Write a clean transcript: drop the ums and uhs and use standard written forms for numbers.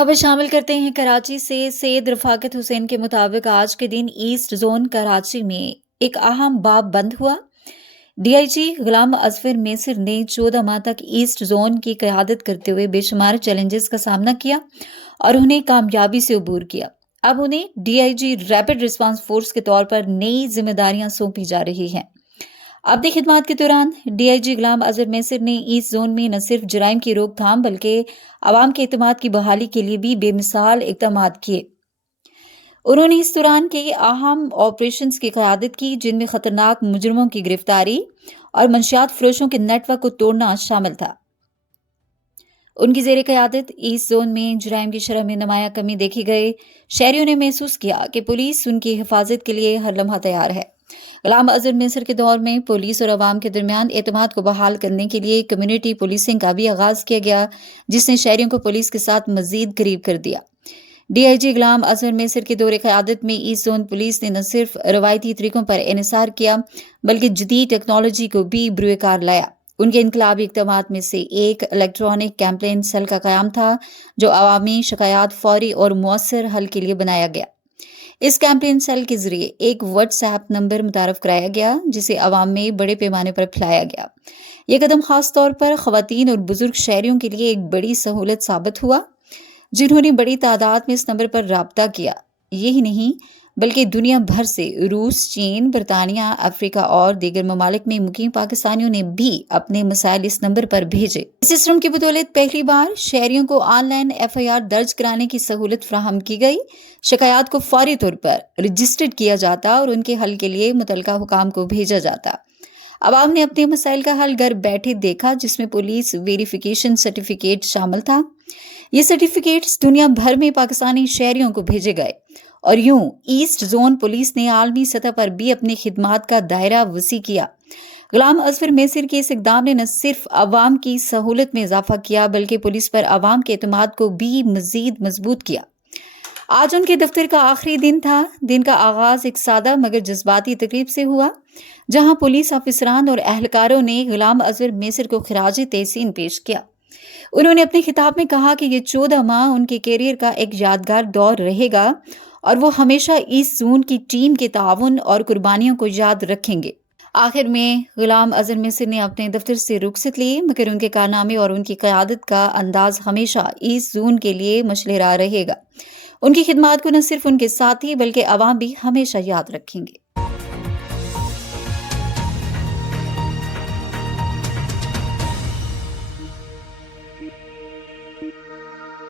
خبر شامل کرتے ہیں کراچی سے۔ سید رفاقت حسین کے مطابق آج کے دن ایسٹ زون کراچی میں ایک اہم باب بند ہوا۔ ڈی آئی جی غلام اظفر میسر نے 14 ماہ تک ایسٹ زون کی قیادت کرتے ہوئے بے شمار چیلنجز کا سامنا کیا اور انہیں کامیابی سے عبور کیا۔ اب انہیں D I G rapid response force کے طور پر نئی ذمہ داریاں سونپی جا رہی ہیں۔ اپنی خدمات کے دوران ڈی آئی جی غلام اظفر میسر نے ایسٹ زون میں نہ صرف جرائم کی روک تھام بلکہ عوام کے اعتماد کی بحالی کے لیے بھی بے مثال اقدامات کیے۔ انہوں نے اس دوران کئی اہم آپریشنز کی قیادت کی جن میں خطرناک مجرموں کی گرفتاری اور منشیات فروشوں کے نیٹ ورک کو توڑنا شامل تھا۔ ان کی زیر قیادت ایسٹ زون میں جرائم کی شرح میں نمایاں کمی دیکھی گئی۔ شہریوں نے محسوس کیا کہ پولیس ان کی حفاظت کے لیے ہر لمحہ تیار ہے۔ غلام اظفر میسر کے دور میں پولیس اور عوام کے درمیان اعتماد کو بحال کرنے کے لیے کمیونٹی پولیسنگ کا بھی آغاز کیا گیا جس نے شہریوں کو پولیس کے ساتھ مزید قریب کر دیا۔ ڈی آئی جی غلام اظفر میسر کے دور قیادت میں ایسٹ زون پولیس نے نہ صرف روایتی طریقوں پر انحصار کیا بلکہ جدید ٹیکنالوجی کو بھی بروئے کار لایا۔ ان کے انقلابی اقدامات میں سے ایک الیکٹرانک کمپلین سیل کا قیام تھا جو عوامی شکایات فوری اور مؤثر حل کے لیے بنایا گیا۔ اس کیمپین سیل کے ذریعے ایک واٹس ایپ نمبر متعارف کرایا گیا جسے عوام میں بڑے پیمانے پر پھیلایا گیا۔ یہ قدم خاص طور پر خواتین اور بزرگ شہریوں کے لیے ایک بڑی سہولت ثابت ہوا جنہوں نے بڑی تعداد میں اس نمبر پر رابطہ کیا۔ یہی نہیں بلکہ دنیا بھر سے روس، چین، برطانیہ، افریقہ اور دیگر ممالک میں مقیم پاکستانیوں نے بھی اپنے مسائل اس نمبر پر بھیجے۔ اس سسٹم کی بدولت پہلی بار شہریوں کو online F I R درج کرانے کی سہولت فراہم کی گئی۔ شکایات کو فوری طور پر رجسٹرڈ کیا جاتا اور ان کے حل کے لیے متعلقہ حکام کو بھیجا جاتا۔ عوام نے اپنے مسائل کا حل گھر بیٹھے دیکھا جس میں پولیس ویریفیکیشن سرٹیفکیٹ شامل تھا۔ یہ سرٹیفکیٹس دنیا بھر میں پاکستانی شہریوں کو بھیجے گئے اور یوں ایسٹ زون پولیس نے عالمی سطح پر بھی اپنی خدمات کا دائرہ وسیع کیا۔ غلام اظفر میسر کے اس اقدام نے نہ صرف عوام کی سہولت میں اضافہ کیا بلکہ پولیس پر عوام کے اعتماد کو بھی مزید مضبوط کیا۔ آج ان کے دفتر کا آخری دن تھا۔ دن کا آغاز ایک سادہ مگر جذباتی تقریب سے ہوا جہاں پولیس افسران اور اہلکاروں نے غلام اظفر میسر کو خراج تحسین پیش کیا۔ انہوں نے اپنے خطاب میں کہا کہ یہ 14 ماہ ان کے کیریئر کا ایک یادگار دور رہے گا اور وہ ہمیشہ ایسٹ زون کی ٹیم کے تعاون اور قربانیوں کو یاد رکھیں گے۔ آخر میں غلام اظفر میسر نے اپنے دفتر سے رخصت لی مگر ان کے کارنامے اور ان کی قیادت کا انداز ہمیشہ ایسٹ زون کے لیے مشعل راہ رہے گا۔ ان کی خدمات کو نہ صرف ان کے ساتھی بلکہ عوام بھی ہمیشہ یاد رکھیں گے۔